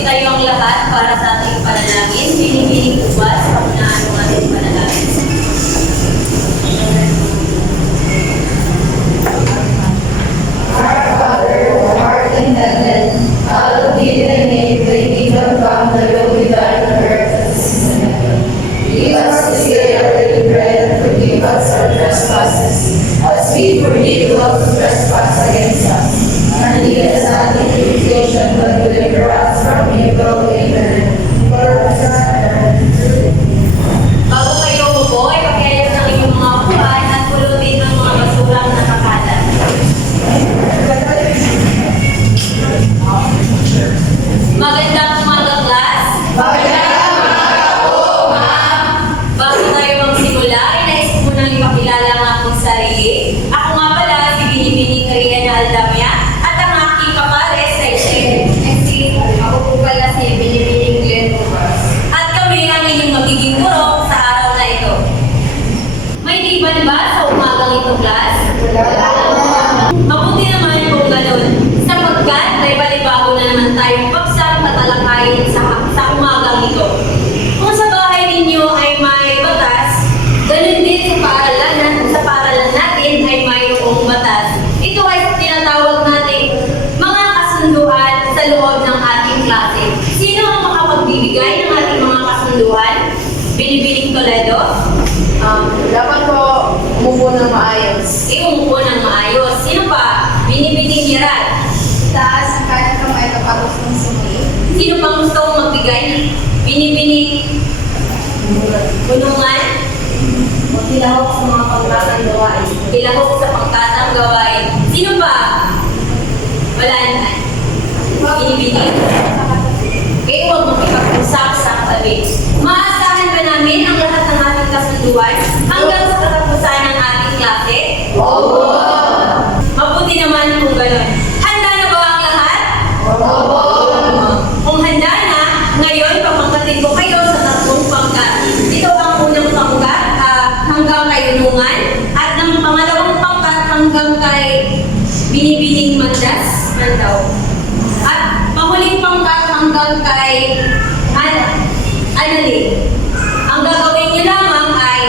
Itayo ang lahat para sa ating panalangin. Pinipiling ubas, paunaan ang ating panalangin. Our Father, who art in heaven, hallowed be thy name. Thy kingdom come, thy will be done on earth as it is in heaven. Give us this day our daily bread, and forgive us our trespasses, as we forgive those who trespass against us. And lead us not into temptation, but deliver us from evil. Amen. For us Bago kayo umupo, ay pakiayos ng inyong mga upuan at pulutin ng mga basurang nakakalat. Magandang umaga, class. Magandang umaga po, ma'am. Bago tayo magsimula, ay nais ko munang ipakilala ang aking sarili. Ako nga pala si Binibining Riana Aldamia at ang aking kapares ay ako po pala si Binibining Glenn Ubas. At kami ang inyong magiging guro sa araw na ito. May liban ba sa umagang ito, class? Mabuti naman kung ganun, sapagkat may palibago na naman tayong paksang tatalakayin sa umagang ito. Kung sa bahay ninyo ay may batas, ganun din sa paaralan natin ay mayroong batas. Ito ay tinatawag natin mga kasunduan sa loob ng ating klase. Sino ang makapagbibigay ng ating mga kasunduan? Binibining Toledo? Dapat po umupo ng maayos. Umupo ng maayos. Sino pa? Binibining Hiran? Taas ang kanyang kamay kapag gustong sumuli. Sino pang gusto kong magbigay? Binibining Bunungan? O tilahok sa mga pangkatang gawain. Ilahok sa pangkatang gawain. Sino pa? Wala na. Binibining. Kaya huwag makipag-usap sa katabi. Maasahan ba namin ang lahat ng ating kasunduan hanggang sa katapusan ng ating klase? Opo! Mabuti naman kung gano'n. Handa na ba ang lahat? Opo! Kung handa na, ngayon papangkatin ko kayo sa tatlong pangkat. Ito ang unang pangkat hanggang kay Lunungan at ang pangalawang pangkat hanggang kay Binibining Mandas, Mandaw. At panghuling pangkat hanggang kay Anali. Ang gagawin niyo lamang ay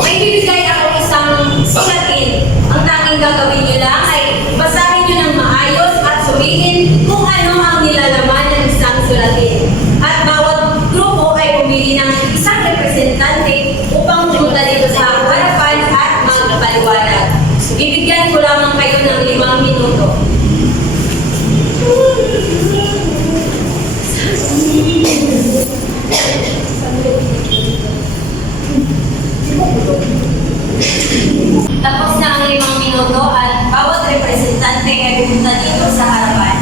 may bibigay ako isang sulatin. Ang tanging gagawin niyo lang ay basahin niyo ng maayos at sabihin kung ano ang nilalaman ng isang sulatin. At bawat grupo ay pumili ng isang representante upang pumunta dito sa harapan at magpaliwanag. Bibigyan ko lamang kayo ng 5 minuto. Tapos na ang 5 minuto at bawat representante ay pumunta dito sa harapan.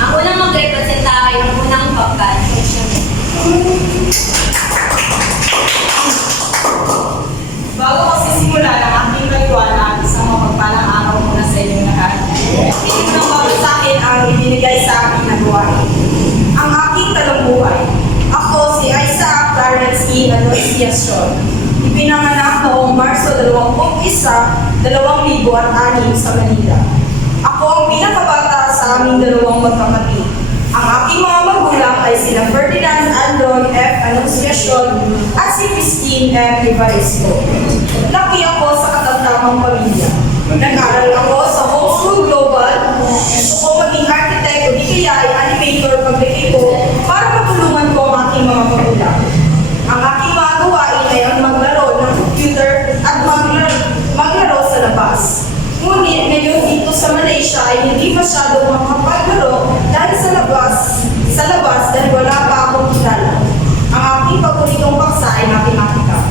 Ang unang magrepresenta ay ang unang pangkat. Bago ko sisimula ng aking paliwanag, isang mapagpalang araw muna sa inyong lahat. Hindi ko nang bawal sa akin ang ibinigay sa akin na gawain. Ang aking talambuhay. Ako si Isaac Clarence E. Anunciacion. Ipinanganak noong Marso 21, 2006 sa Manila. Ako ang pinakabata sa aming dalawang magkapatid. Ang aking mga magulang ay sina Ferdinand Andron F. Anunciacion at si Christine M. Evaristo. Laki ako sa katamtamang pamilya. Nag-aral ako sa Homeschool Global. Gusto ko maging architect o di kaya ay animator paglaki ko para matulungan ko ang aking mga magulang. Ang aking mga gawain ay ang maglaro ng computer at maglaro sa labas. Ngunit ngayon dito sa Malaysia ay hindi masyado makapaglaro dahil sa labas dahil wala pa akong kilala. Ang aking paboritong paksa ay matematika.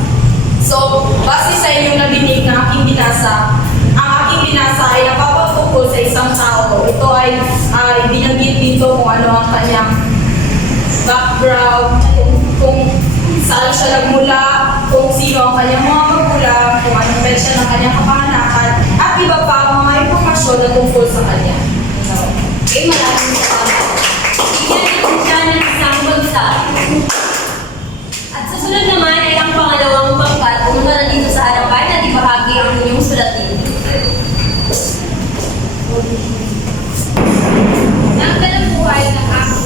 So, base sa inyong narinig na aking binasa, ang aking binasa ay napapatungkol sa isang tao. Ito ay binanggit dito kung ano ang kanyang background, kung saan siya nagmula, kung sino ang kanyang mga magulang, kung anong petsa ng kanyang kapanganakan, at iba pa mga impormasyon na tungkol sa kanya. Okay, maraming salamat. Bigyan natin siya ng isang bagsa. At susunod naman ay ang pangalawang pangkat. Pumunta na dito sa harapan at ibahagi ang inyong sulatin. Ang talambuhay ng aking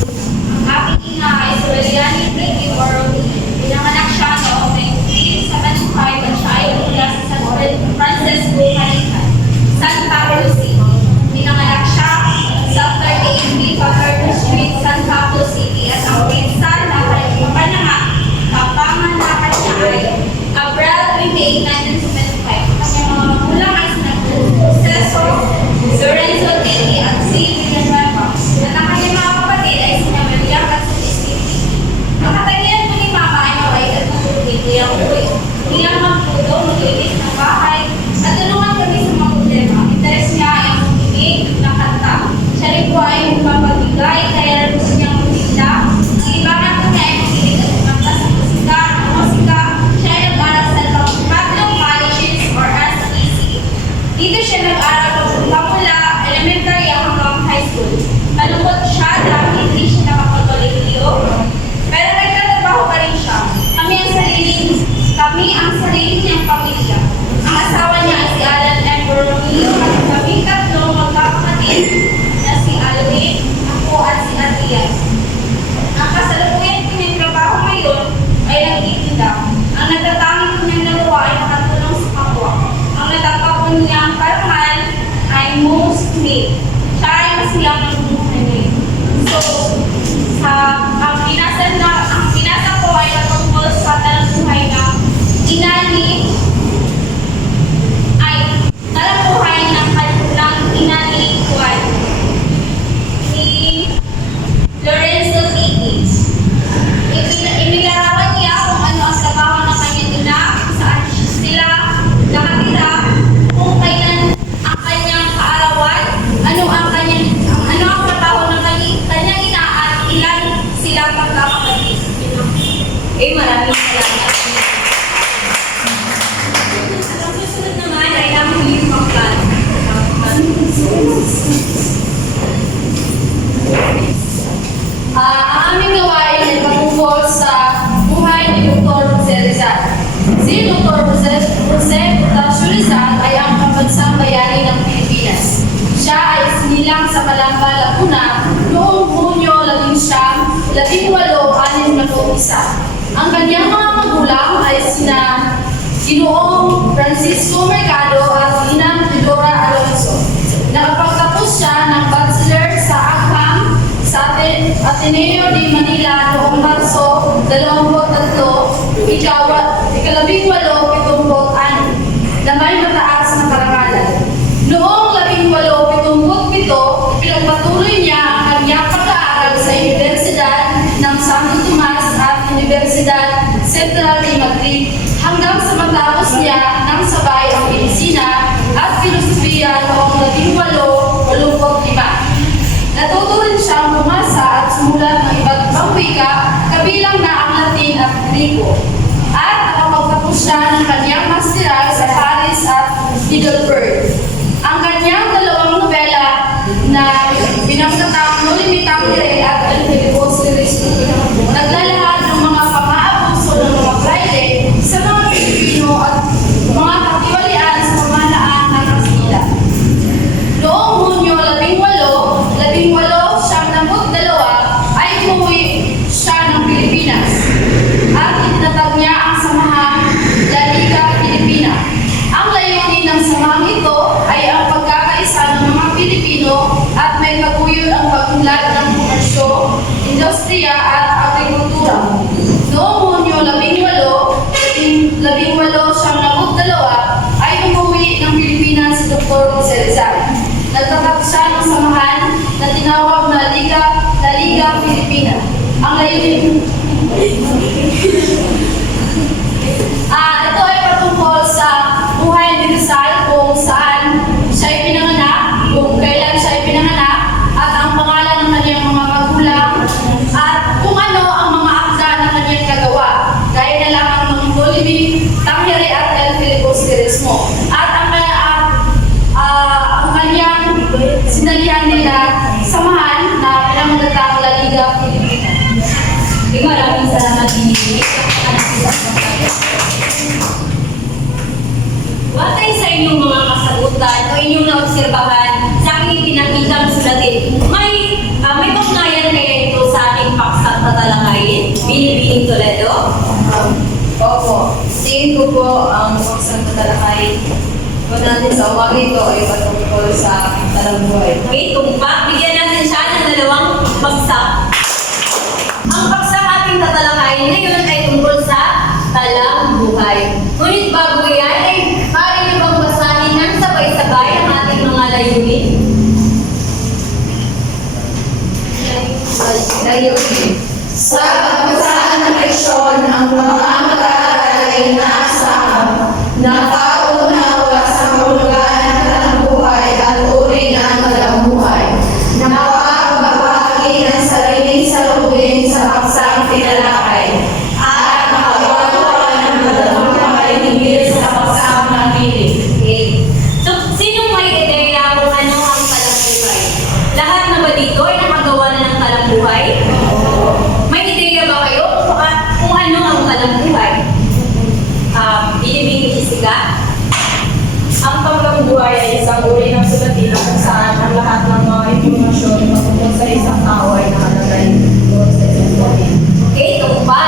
Jose Ocasio Rizal ay ang pambansang bayani ng Pilipinas. Siya ay sinilang sa Calamba, Laguna noong Hunyo 1861. Ang kanyang mga magulang ay sina Ginoong Francisco Mercado at Inang Teodora Alonso. Nakapagtapos siya ng bachelor sa Agham sa Ateneo de Manila noong Marso 23, ika-1876 na may mataas na karangalan. Noong 1877, pinagpatuloy niya ang kanyang pag-aaral sa Universidad ng Santo Tomas at Universidad Central de Madrid hanggang sa matapos niya ng sabay ang medisina at filosofiya noong 1885. Natuto rin siyang bumasa at sumulat ng iba't ibang wika kabilang na ang Latin at Griego. At nakapagtapos siya ng kanyang masteral sa Paris at Heidelberg. Ang kanyang dalawang nobela na pinagtatang No Limitangere at El Filibusterismo naglalahad ng mga pang-aabuso ng mga Fraile sa mga Pilipino at mga katiwalian sa pamahalaan ng Kastila. Noong Hunyo 1892 ay umuwi siya ng Pilipinas at itinatag niya ang samahang La Liga Filipina. Ang layunin ng samahang ito ay ang pagkakaisa ng mga Pilipino at may paguyod ang pag-unlad ng komersyo, industriya at agrikultura. Noong Hunyo 1892 ay umuwi ng Pilipinas si Dr. Jose Rizal. Nagtatag siya ng samahan na tinawag na La Liga Filipina. Ang layunin ito ay patungkol sa buhay ni Rizal kung saan siya ay pinanganak, kung kailan siya ay pinanganak, at ang pangalan ng kanyang mga magulang, at kung ano ang mga akda na kanyang nagawa, gaya na lamang ng No Limitangere at El Filibusterismo. At ang kanyang sinalihan nila samahan na pinamagatang La Liga Filipina. Maraming salamat din. Batay sa inyong mga kasagutan o inyong naobserbahan sa aking ipinakitang sulatin, may pagnayan kaya ito sa aking paksang tatalakayin, Binibining Toledo? Opo, tingin ko po ang paksang tatalakayin po natin sa umaga ito ay patungkol sa talambuhay. Okay, tumpak. Bigyan natin siya ng dalawang bagsak. Ang bagsak ating tatalakayin ngayon ay tungkol sa talambuhay. Ngunit bago yan ay maaari niyo bang basahin ng sabay-sabay ang ating mga layunin? Layunin. Sa pagpasaan ng leksyon, ang mga mag-aaral ay naasahan na paunawa sa kahulugan ng talambuhay at uri ng talambuhay. Nakapagpapahagi ng sariling salubin sa paksang tinalakay at nakagawa ng talambuhay hinggil sa paksang napili. Okay. So, sinong may ideya kung ano ang talambuhay? Lahat na ba dito ay nakagawa na ng talambuhay? May ideya ba kayo kung ano ang talambuhay? Binibining Jessica? Ang talambuhay ay isang uri ng sulatin kung saan ang lahat ng mga impormasyon patungkol sa isang tao ay nakalagay doon sa isang sulatan. Okay, ito pa.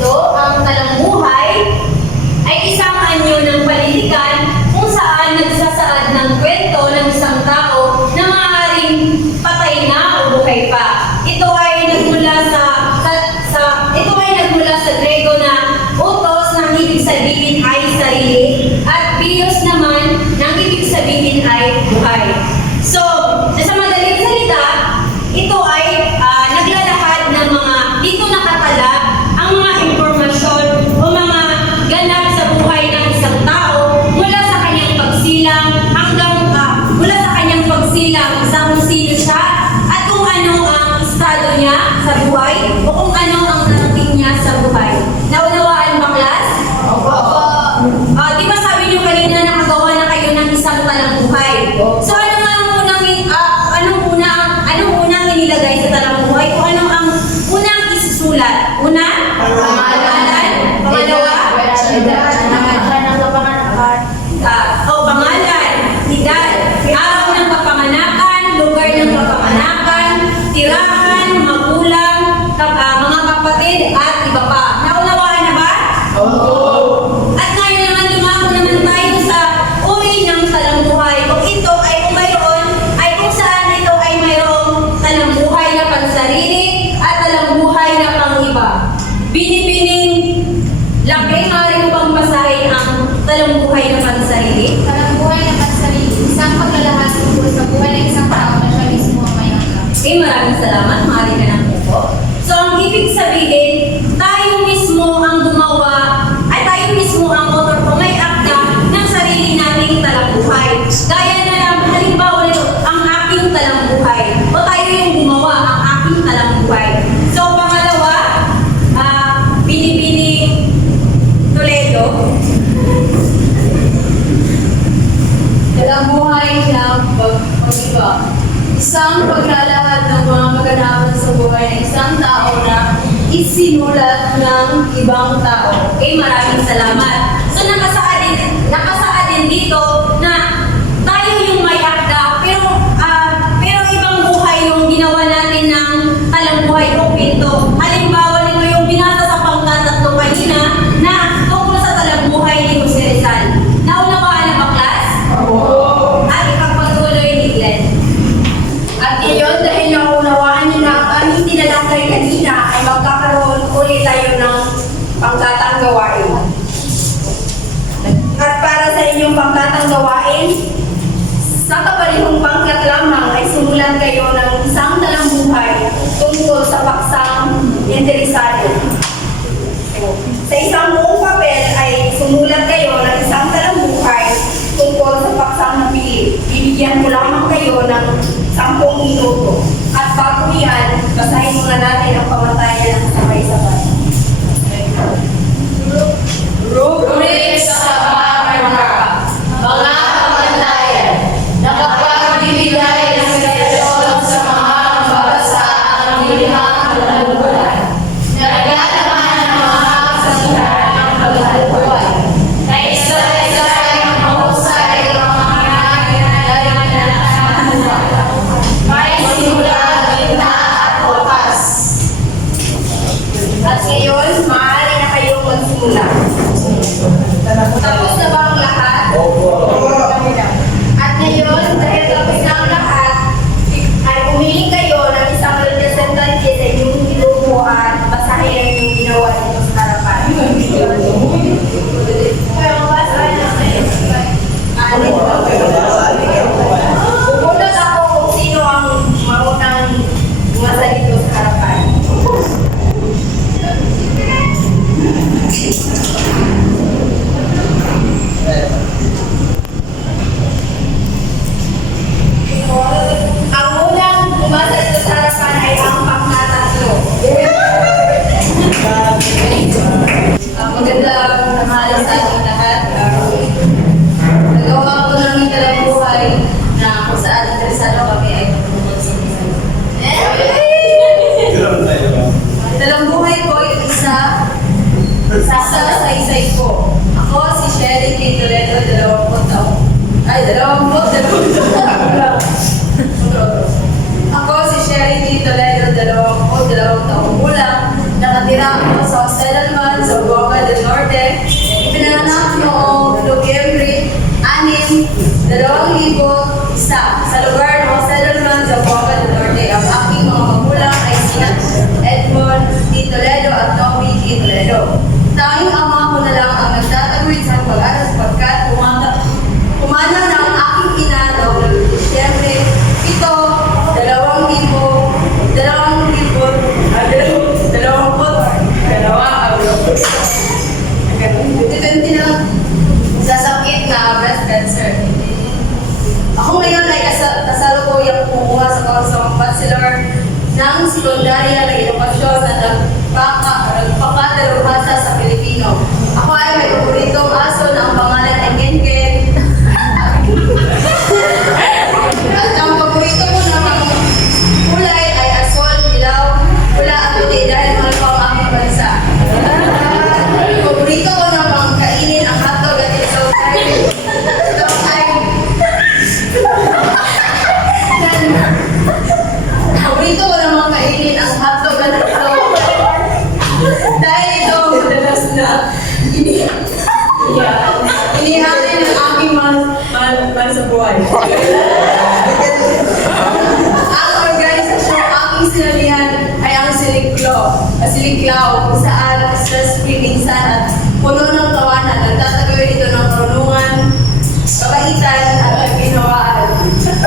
So, ang talambuhay ay isang anyo ng palitikan kung saan nagsasaad ng kwento ng isang tao na maaaring patay na o buhay pa. Ito ay nagmula sa Grego na utos ng ibig sabihin ay sarili at bios naman ng ibig sabihin ay buhay. So, sa madaling salita, ito ay naglalahad ng mga dito nakatala ang mga impormasyon o mga ganap sa buhay ng isang tao mula sa kanyang pagsilang sa kung sino siya at kung ano ang estado niya sa buhay o kung ano ang narating niya sa buhay. Naunawaan ba, class? Opo. Di ba sabi niyo kanina nakagawa na kayo ng isang talambuhay? So ano nga ang anong unang inilagay sa talambuhay? O ano ang unang isusulat? Una? Pangalan. Pangalawa? maraming salamat. Maaari ka ng upo. So, ang ibig sabihin, tayo mismo ang gumawa, ay tayo mismo ang author o may akda ng sarili nating talambuhay. Gaya na lang, halimbawa nito, ang aking talambuhay. O tayo yung gumawa, ang aking talambuhay. So, pangalawa, Binibini Toledo. Talambuhay ng pag-iba. Isang paglalahad ng mga kaganapan sa buhay ng isang tao na isinulat ng ibang tao. Okay, maraming salamat. So nakasaad din dito na tayo yung may akda, pero ibang buhay yung ginawa natin ng talambuhay o pinto. Halimbawa nito yung binasa sa pangkatatlo kanina na tungkol sa talambuhay ni Jose Rizal. Naunawaan na ba, class? Oo. At ipagpatuloy ni Glenn. At ngayon, dahil naunawaan niyo na ang aming tinalakay kanina, ay magkakaroon ulit tayo ng pangkatang gawain. At para sa inyong pangkatang gawain, sa kaparehong pangkat lamang ay sumulat kayo ng isang talambuhay tungkol sa paksang interesado. Sa isang buong papel ay sumulat kayo ng isang talambuhay tungkol sa paksang napili. Bibigyan ko lamang kayo ng 10 minuto. At bago yan, basahin muna natin ang pamantayan ng sabay-sabay. Rubric sa marka. Mga pamantayan. Nakapagbibigay ng seryoso sa mga mabasa ang lihang kaluluhan. Nagalaman ng mga kasaluhan ng paghalubuhay. Na isa-isay ang mahusay ng mga nangyayari na buhay. May simula, gitna at wakas. At ngayon, maaari na kayong magsimula. Tapos na ba ang lahat? At ngayon, dahil tapos na ang lahat, ay pumili kayo ng isang representante sa inyong grupo at basahin ang inyong ginawa dito sa harapan. Pero basahin na kayo. Pupunod ako kung sino ang maunang bumasa dito sa harapan. Ang unang bumasa dito sa harapan ay ang pangkatatlo. Magandang tanghali sa ating lahat. Nagawa ko ng talambuhay na kung saan interesado kami ay tutungkol sa talambuhay ko yung isa sa isay ko. Ako si Sherry K. Toledo, 20 taon. Ay, 20 Ako si Sherry K. Toledo, 22 taong gulang. Nakatira ako sa Hostelman sa Buanga del Norte. Ipinanganak noong Nobyembre 6, 2001 sa lugar ng Hostelman sa Buanga del Norte. Ang aking mga magulang ay sina Edmond T. Toledo at Tommy T. Toledo. Tanging ama ko na lang ang nagtataguyod sa pag-aral sapagkat kumana ng aking ina noong Disyembre 7, 2022 sa sakit na breast cancer. Ako ngayon ay kasalukuyang kumuha sa kursong Bachelor ng Sekundarya na Edukasyon na nagpapadaluhasa sa Pilipino. Ako ay may paboritong aso na ang pangalan ay Gengen. At ang paborito ko namang kulay ay aswal, dilaw, pula at puti dahil mahal ko ang aking bansa. At paborito ko namang kainin ang hotdog at isaw dahil ito ay paborito ko namang kainin ang hotdog at isaw dahil ito madalas na inihanin ng aking mahal sa buhay. Ang organisasyong aking sinalihan ay ang Siliklaw, kung saan stress-free minsan at puno ng tawanan. Nagtatagawin ito ng karunungan, kabaitan at kaginhawaan.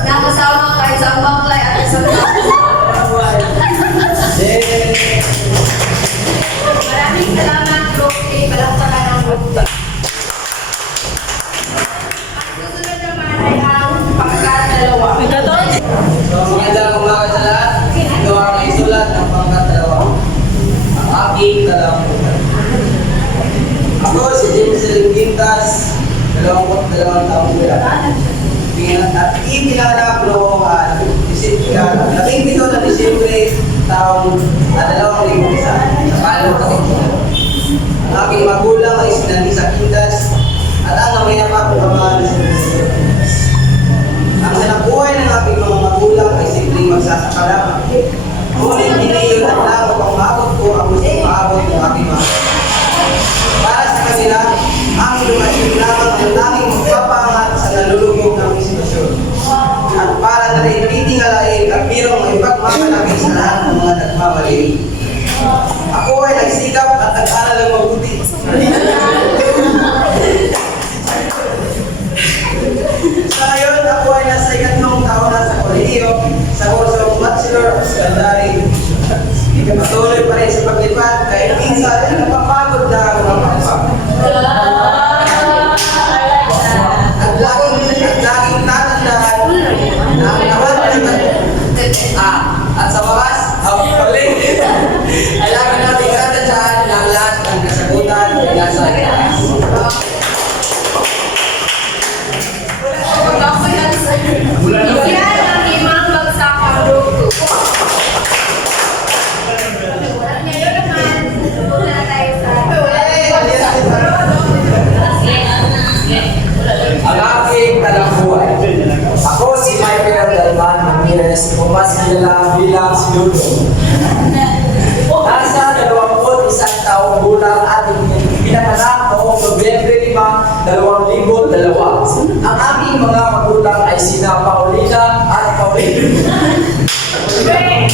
Nakasama kahit sa baklay at isang tao. 2 taong gulang. At ipinanganak noong 17 na Disyembre taong 2001 sa Calao, Cagayan. Ang aking magulang ay sinandi sa Quintas at ang amay na kapag-amahan sa Pilipinas. Ang hanap buhay ng aking mga magulang ay simpleng magsasaka lamang. Ngunit hiniyon at lang upang maabot ko ang gusto maabot ng aking mga para sa kanila, ang edukasyon lamang ang tanging magpapaangat sa nalulugmok ng institusyon. At para na rin titingalain ang birong may pagmamalaki sa lahat ng mga nagmamali. Ako ay nagsikap at nag-aral ng mabuti. Sa ngayon, ako ay nasa 3 taon na sa kolehiyo sa kursong Bachelor of Secondary. Patuloy pa rin sa paglipat kahit minsan ay napapagod na ako ng pagpap. At laging tatandaan na ang lahat ng at sa wakas, ay lagi natin tatandaan na ang lahat ng kasagutan nasa itaas. Yan ang limang bagsakang grupo. Ngayon naman, muna tayo sa Ang aking talangbuhay. Ako si Michael Dalman Ramirez, o mas kilala bilang si Ludo. Nasa 21 taong gulang ating pinanganak noong Nobyembre 5, 2002. Ang aking mga magulang ay sina Paulina at Paulina.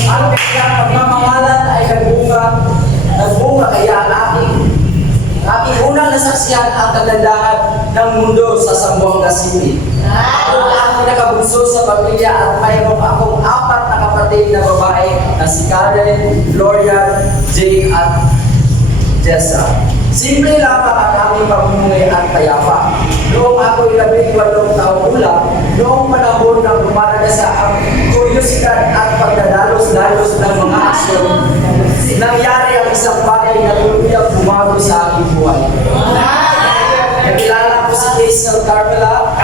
Ang kanilang pagmamahalan ay nagbunga kaya ang aking unang nasaksihan ang kagandahan ng mundo sa Zamboanga City. Ako ang pinakabunso sa pamilya at mayroon akong 4 na kapatid na babae na si Karen, Gloria, Jake at Jessa. Simple lamang ang aming pamumuhay at payapa. Noong ako'y 18 taong gulang, noong panahon ng lumalagasa ang kuryosidad at pagdadalos-dalos ng mga aksyon, nangyari ang isang bagay na tuluyang bumago sa aking buhay. Nakilala ko si Hazel Carmela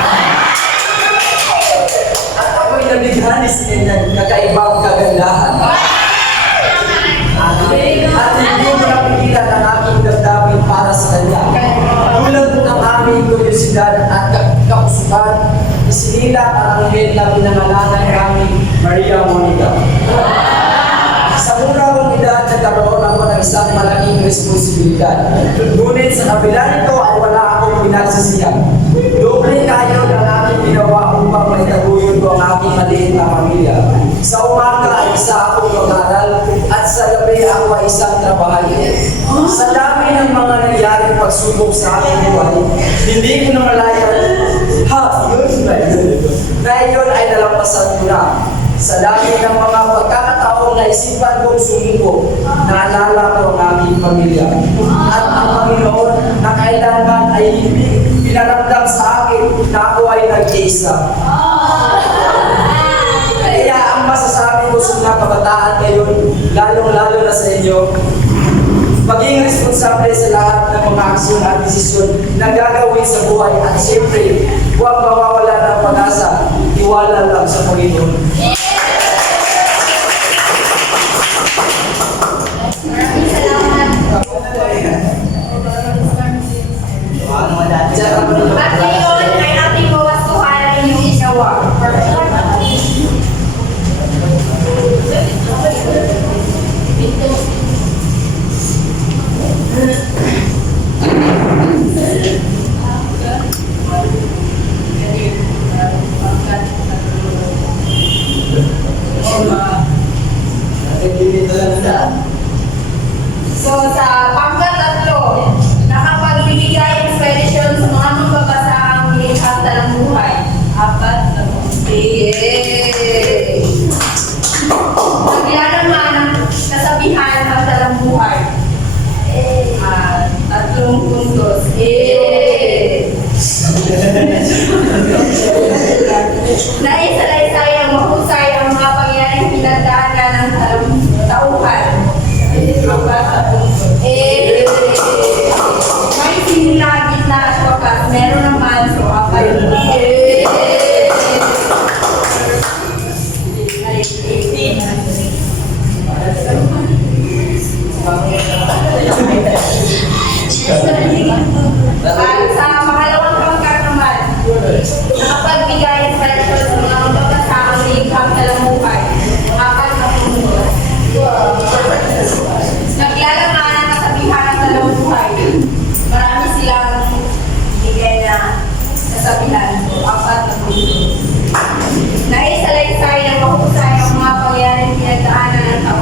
at ako'y nabighan ni siya ng kakaibang kagandahan. At hindi ko napigilan ang aking damdamin para sa kanya. Tulad ng aming kuryosidad at kapusukan, isinila ang anghel na pinangalanan namin Maria Monica. Sa mura kong edad, nagkaroon ako ng isang malaking responsibilidad. Ngunit sa kabila nito ay wala akong pinagsisihan. Doble kayo ng aking ginawa upang maitaguyod ko ang aking maliit na pamilya. Sa umaga ay isa akong mag-aaral at sa gabi ako ay isang trabahayan. Sa dami ng mga nangyaring pagsubok sa aking buhay, hindi ko na malayan, na iyon ay nalampasan ko na. Sa dami ng mga pagkakataong naisipan kong sumuko, naalala ko ang aking pamilya. At ang Panginoon na kailangan ay pinaramdam sa akin na ako ay nag-iisa. Kaya ang masasabi ko sa mga kabataan ngayon, lalong-lalo na sa inyo, maging responsable sa lahat ng mga aksyon at desisyon na gagawin sa buhay at siyempre, huwag mawawala ng pag-asa, iwala lang sa Panginoon. maraming salamat. At ngayon ay ating mawastuhan ang inyong isawa. So sa pangkat 3, nakapagbibigay inspiration sa mga magbabasahang likas ng buhay. 4 na po. Yay! Nagla naman ang kasabihan ng talang buhay. 3 puntos. Yay! Naisalaysay ang mahusay ang mga pangyayaring pinagdaanan ng tauhan. May simula, gitna at wakas. Meron naman, so 4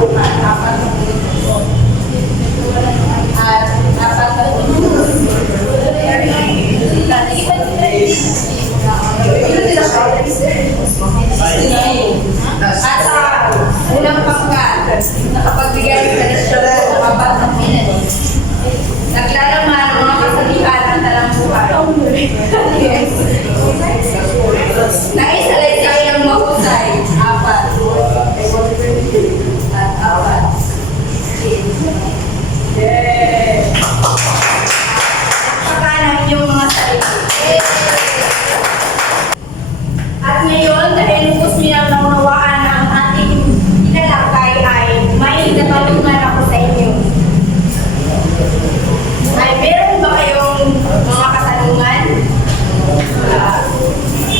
talangkuhan, 4 na punto. At 4 na punto. At sa unang pangkat, nakapagbigay sa desisyon ng 4 na minutes. Naglalaman ang mga kasabihan ng talangkuhan. Naisalaysay ng mahusay, 4. At 4. Pagkaan ang inyong mga sarili. At ngayon, dahil lubos niyo ang naunawaan ang ating ilalakay ay may natanungan ako sa inyo. Ay, meron ba kayong mga katanungan?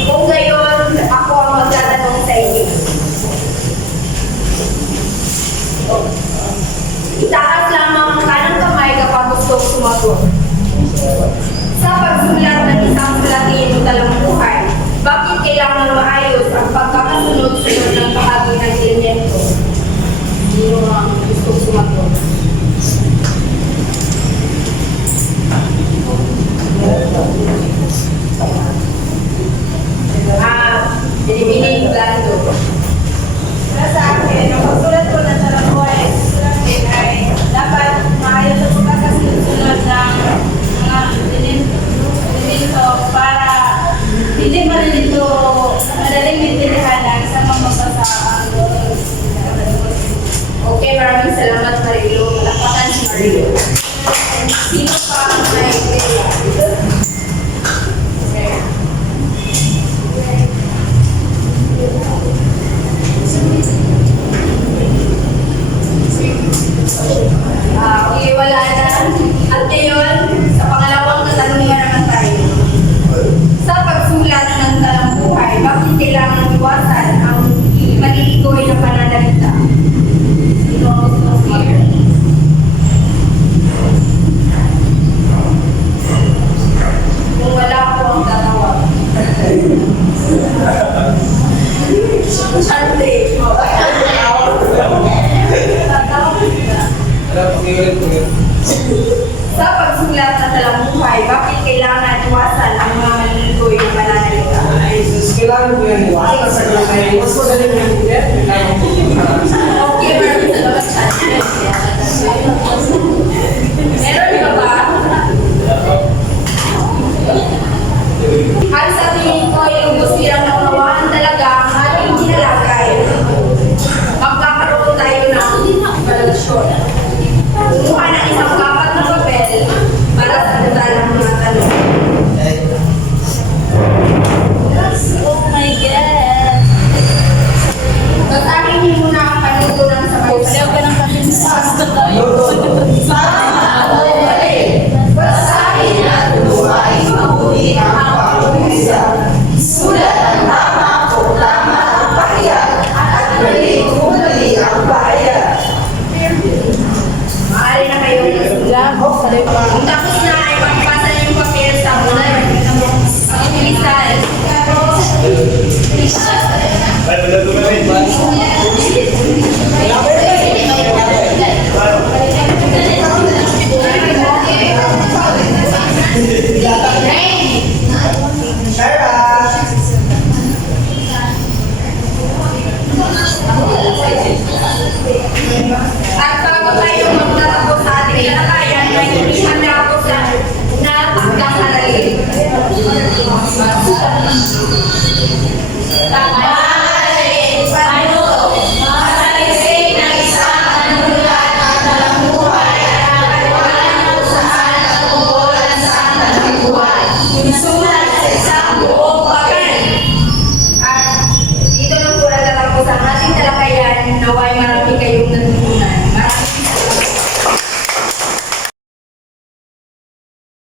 Kung gayon, ako ang magtatanong sa inyo. Itaas lamang ang kanang kamay kapag gustong sumagot. Sa pagsulat ng isang sulatin o talangkuhan, bakit kailangan maayos ang pagkakasunod-sunod ng bahagi ng elemento? Sino ang gustong sumagot? Eliminate blando. Para sa akin, ang pagsulat ko ng talangkuhan ay dapat maayos ang pagkakasunod ng mga elemento para hindi malilito madaling intindihan ng isang magbabasa ang Okay, maraming salamat Marilo. Malakpakan si Marilo. Sino pa ang may ideya? Okay, wala na. At ngayon, sa pangalawang katanungan naman tayo. Sa pagsulat ng talangkuhay, bakit kailangan iwasan ang maliligoy na pananalita? Sino ang gusto mag- Kung wala po ang tatawag. Chante. Sa pagsulat ng talangkuhay, bakit kailangan iwasan ang mga maliligoy na pananalita? Kailangan ko yan iwasan sa kaya mas magaling yung hindi. Okay, maraming salamat sa atin. Meron ka ba? At sa tingin ko, yung gusto nilang naunawaan talaga ang ating kinalagay. Magkakaroon tayo ng evaluation. Kumuha ng isang 4 na papel para sagutan ang mga tanong. Oh my God! Basahin niyo muna ang panutunan sa Bible. Ayaw ka ng panutunan tayo. Basahin at lumaing mabuti ang pag-uwisa. Sulat ang tama kung tama ang pahayag at mali kung mali ang pahayag. Maaari na kayong nasulat. Kung tapos na ay pagpasa niyo yung papel sa muna. Pag-utilisan. At bago tayo magtatapos sa ating talakayan, may inihan na ako sa napagkakalalin.